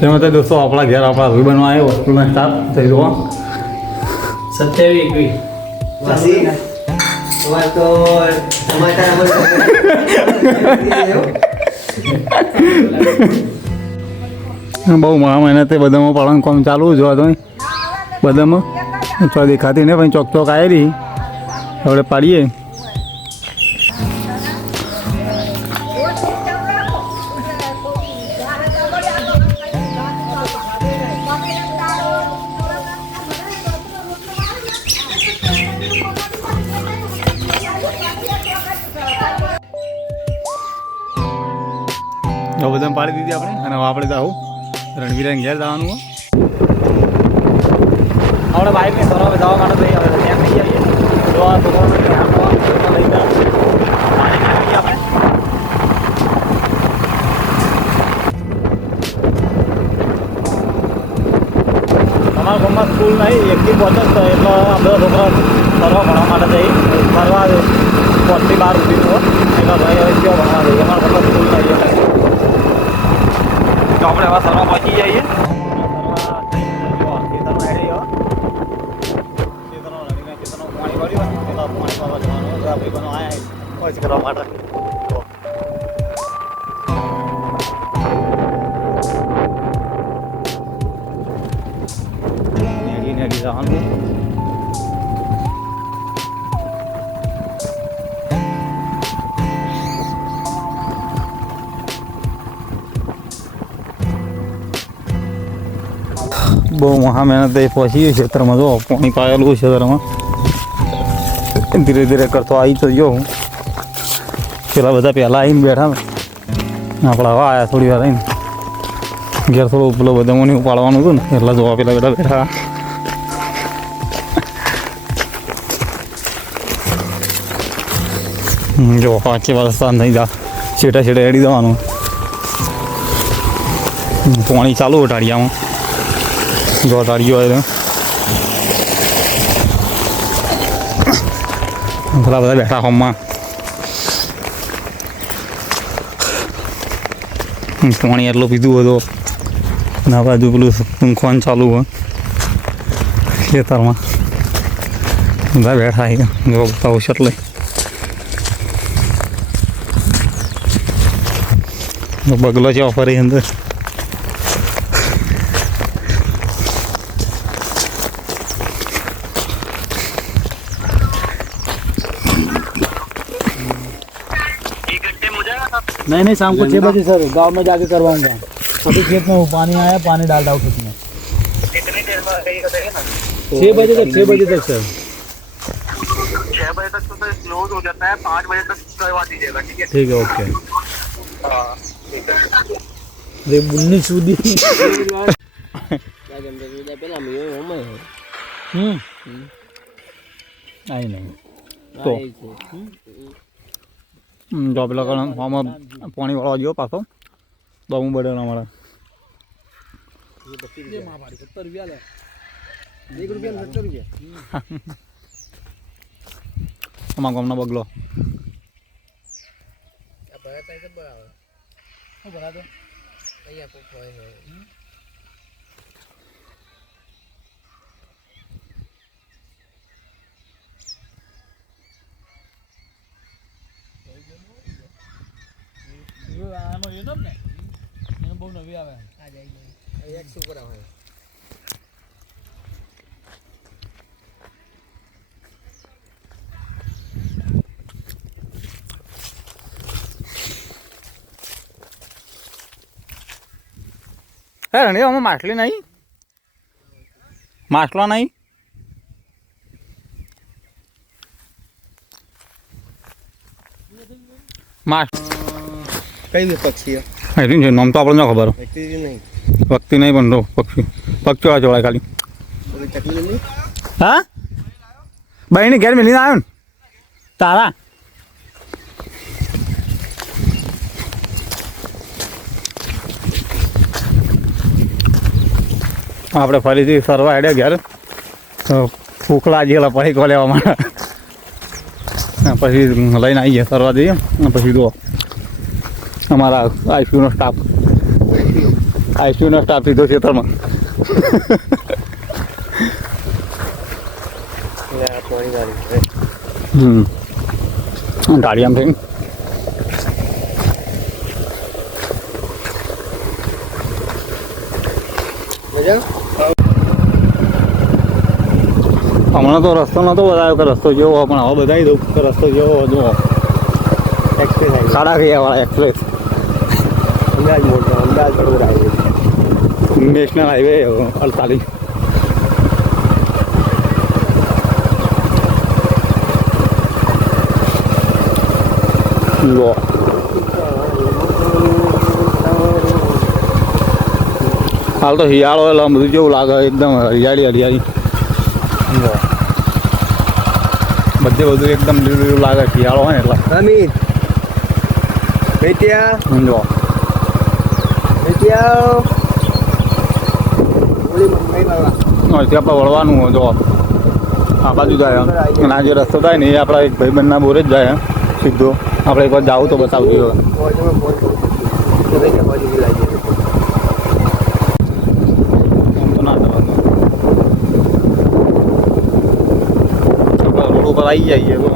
તેમાં તો દોસ્તો આપણા ઘેર આપણા ભાઈ બનવા આવ્યો હોસ્ટેલના સ્ટાફ થઈ જવા 27 વાસી તમારે તો સમાચાર બહુ મહા મહેનતે બધામાં પાલન કામ ચાલુ જોવા તો બધામાં તો દેખાતી ને પણ ચોક ચોક આવેલી આપણે પાડીએ તો બધા પાડી દીધી આપણે અને હવે આપણે જાઉં રણવીરાને ઘેર જવાનું આપણે બાઇકને સરવા જવા માટે જઈએ હવે ત્યાં થઈ આવીએ તો આ છોકરાને લઈ આપણે અમારા ગામમાં સ્કૂલ નહીં 1 થી 5 જ એટલે આ બધા છોકરા ફરવા ભણવા માટે જઈ ફરવા 5 થી 12 સુધીનું એટલે ભાઈ હવે ક્યાં ભણવા જઈએ અમારા ગામમાં સ્કૂલ નહીં તો આપણે હવે ફરવા પહોંચી જઈએ કરવા માટે જવાનું બહુ મહા મહેનત એ પહોંચી ક્ષેત્રમાં જો પાણી પાયેલું ક્ષેત્રમાં ધીરે ધીરે કરતો આવી તો ગયો હું પેલા બધા પહેલાં આવીને બેઠા આપણે હવે આવ્યા થોડી વાર આવીને ઘેર થોડું પેલો બધા મને ઉપાડવાનું હતું ને એટલા જોવા પેલા બધા બેઠા જો આખી વરસાદ નહીં જા છેટા છેટા એડી દેવાનું પાણી ચાલુ ટાળિયામાં જો ટાળીઓ આવે પેલા બધા બેઠા હોમમાં પાણી એટલું પીધું હતું અને બાજુ પેલું પંખવાનું ચાલુ હોય ખેતરમાં બધા બેઠા જો બતાવું છે એટલે બગલો છે ફરી અંદર नहीं शाम को 6 बजे सर गांव में जाके करवाऊंगा अभी खेत में हूँ पानी आया पानी डाल डाल खेत में कितनी देर में लगेगा बताइए ना 6 बजे तक सर 6 बजे तक तो सर क्लोज हो जाता है 5 बजे तक करवा दीजिएगा ठीक है ठीक है ओके हाँ ठीक है रे बुन्नी सूदी आई नहीं તો જો પેલા આમાં પાણી વાળવા ગયો પાછો તો હું બધાના મારા અમારા ગામનો બગલો બહુ નવી આવે હે રણી આમાં માછલી નહીં માછલો નહીં માછ કઈ પક્ષી હેરી છે નામ તો આપણે ન ખબર નહીં વખતી નહીં પણ પક્ષી પક્ષીવાળા જોડાય ખાલી ચકલી નહીં હા બહેની ઘેર મિલીને આવ્યો ને તારા આપણે ફરીથી સરવા હેડ્યા ઘેર ફૂકલા જેલા પડી કો લેવા માટે પછી લઈને આવી ગયા સરવા જઈએ પછી દો અમારા આઈસીયુનો સ્ટાફ આઈસ્યુનો સ્ટાફ લીધો ખેતરમાં. ગાડી આમ થઈને મજા હમણાં તો રસ્તો નહોતો બતાવ્યો કે રસ્તો જેવો પણ હવે બતાવી દઉં કે રસ્તો જેવો જો એક્સપ્રેસ હાઈવે સાડા વાળા એક્સપ્રેસ અમદાવાદ મોટો Ahmedabad Vadodara highway national highway 48. લો હાલ તો શિયાળો એટલે આમ બધું જેવું લાગે એકદમ હરિયાળી હરિયાળી બધે બધું એકદમ લીલું લીલું લાગે શિયાળો હોય ને એટલે અમિત બેટિયા જો બેટિયા ઓલી મુંબઈ વાળા ત્યાં આપણે વળવાનું જો આ બાજુ જાય અને આ જે રસ્તો થાય ને એ આપણા એક ભાઈબંધના બોરે જ જાય સીધો આપણે એકવાર જાવું તો બતાવજો ફોન ફોન તો ભાઈ બાજુ લાગી એમ તો ના જવાનું આપણે રોડ ઉપર આવી જઈએ તો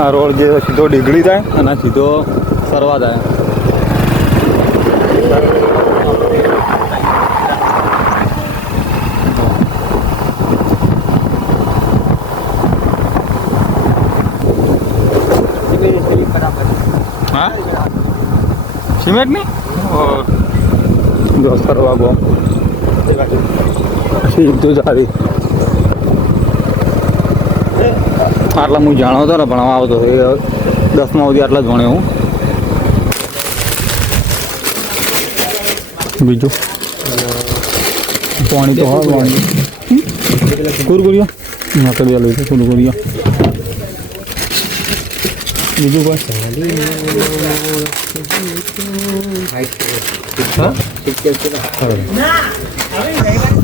આ રોડ જે સીધો ડીગળી જાય અને સીધો સરવા જાય હા સિમેન્ટની જો સરવા ગો સીધું સારી આટલા હું જાણો હતો ને ભણવા આવતો હતો એ 10માં સુધી આટલા જ ભણ્યો હું બીજું પાણી તો હા પાણી કુરકુરિયા હા તો બે લઈ કુરકુરિયા બીજું કોઈ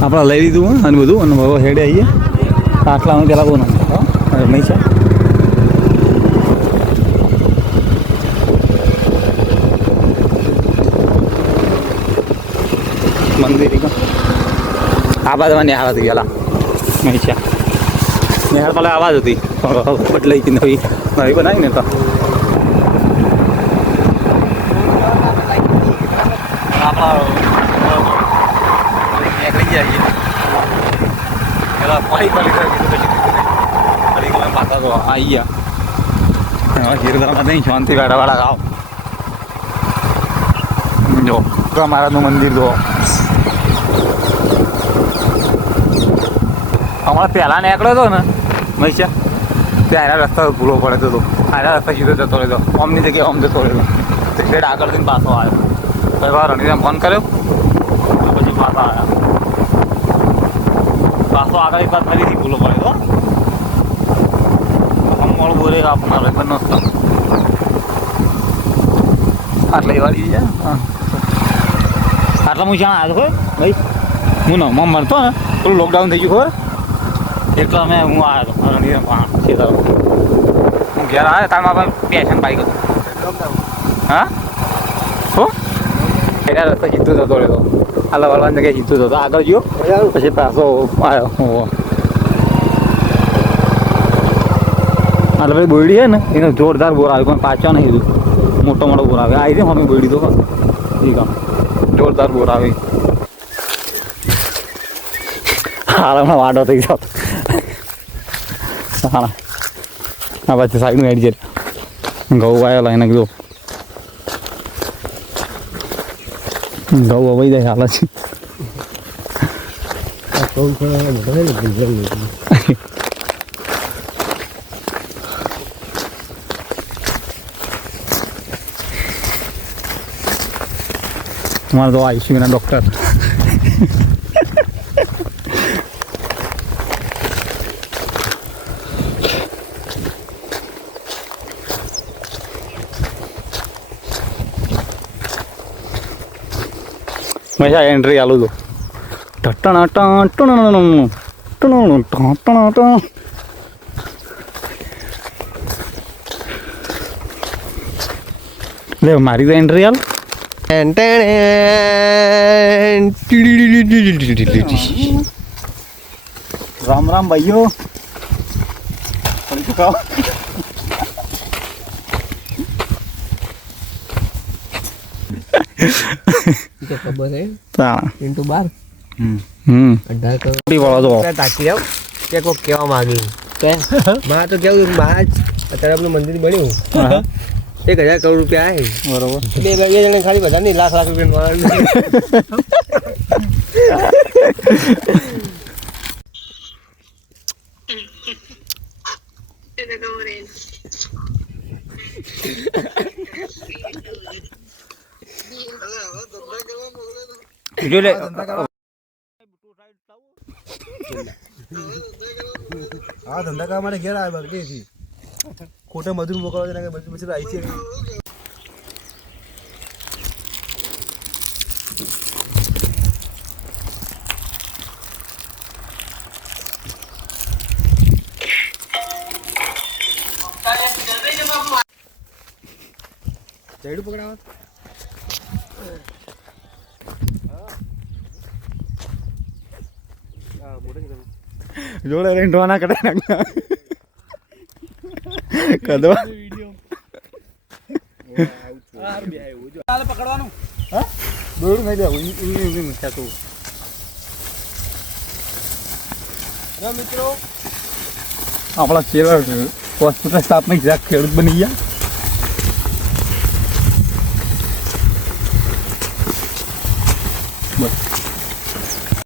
આપણે લઈ લીધું અને બધું અને હવે હેડે આવીએ આટલા અમે પેલા બહુ નાખતા નહીં છે મંદિર આ બાજવાની આવાજ ગયેલા નહીં છે નેહાળ પેલા આવાજ હતી બદલાઈ ગઈ નવી નવી બનાવી ને તો નીકળી જઈએ પેલા પાણી પડી પાછા તો આવી ગયા ગીરધારમાં નહીં શાંતિ વાળા ગાવ જો મહારાજનું મંદિર જો હમણાં પહેલાં નીકળ્યો હતો ને મહીસા ત્યાં એના રસ્તા ભૂલો પડે તો આના રસ્તા સીધો જતો રહેતો અમની જગ્યાએ અમ જતો રહેતો તે સાઈડ આગળ જઈને પાછો આવ્યો પછી વાર રણીને ફોન કર્યો પછી પાછો આવ્યા પાછો આગળ એક વાર ફરીથી ભૂલો પડે તો અમવાળું બોલે આપનાર બંને આટલે વાળી જાય હા આટલા હું જ્યાં આવ્યો હોય ભાઈ હું ન મરતો ને પેલું લોકડાઉન થઈ ગયું ખબર એટલા મેં હું આવ્યો હતો રણીને સીધા હું ઘેર આવ્યો તાર મારા પેશન બાઈક હતું હા હો એના રસ્તા જીતું જતો રહેતો આલા વળવાની જગ્યાએ જીતું જતો આગળ ગયો પછી પાછો આવ્યો હું એટલે ભાઈ બોયડી છે ને એનો જોરદાર બોર આવ્યો પણ પાછો નહીં કીધું મોટો મોટો બોર આવ્યો આવી દે મમ્મી બોયડી તો ઠીક જોરદાર બોર આવી હાલ હમણાં વાડો થઈ ગયો હા આ પાછી સાઈડનું એડ છે ઘઉં આવેલા એને કીધું ઘઉં અવાઈ જાય હાલ છે તમારે તો આઈસીયુના ડૉક્ટર મજા એન્ટ્રી આલું તો ટટણા ટટણા લે મારી તો એન્ટ્રી હાલ રામ રામ ભાઈઓ ચુકાવ ખબર છે તા ઇન્ટુ 12 18 કરોડ વાળો જો તાકી જાવ કે કોક કેવા માંગ્યું માં તો કેવું માં અત્યારે આપણું મંદિર બન્યું 1000 કરોડ રૂપિયા આવે બરોબર બે જણા ખાલી બધા નહીં લાખ રૂપિયા જો લે હા ધંધા કરવા માટે ઘેર આવે બગડેથી ખોટે મજૂર મોકલવા છે ને પછી પછી આવી છે ચેડું પકડાવા જોડે રેંડવાના કરે નાખના કદવા પકડવાનું દોડ નહીં દેવું મીઠા તું મિત્રો આપણા કેરળ હોસ્પિટલ સ્ટાફમાં જરાક ખેડૂત બની ગયા બસ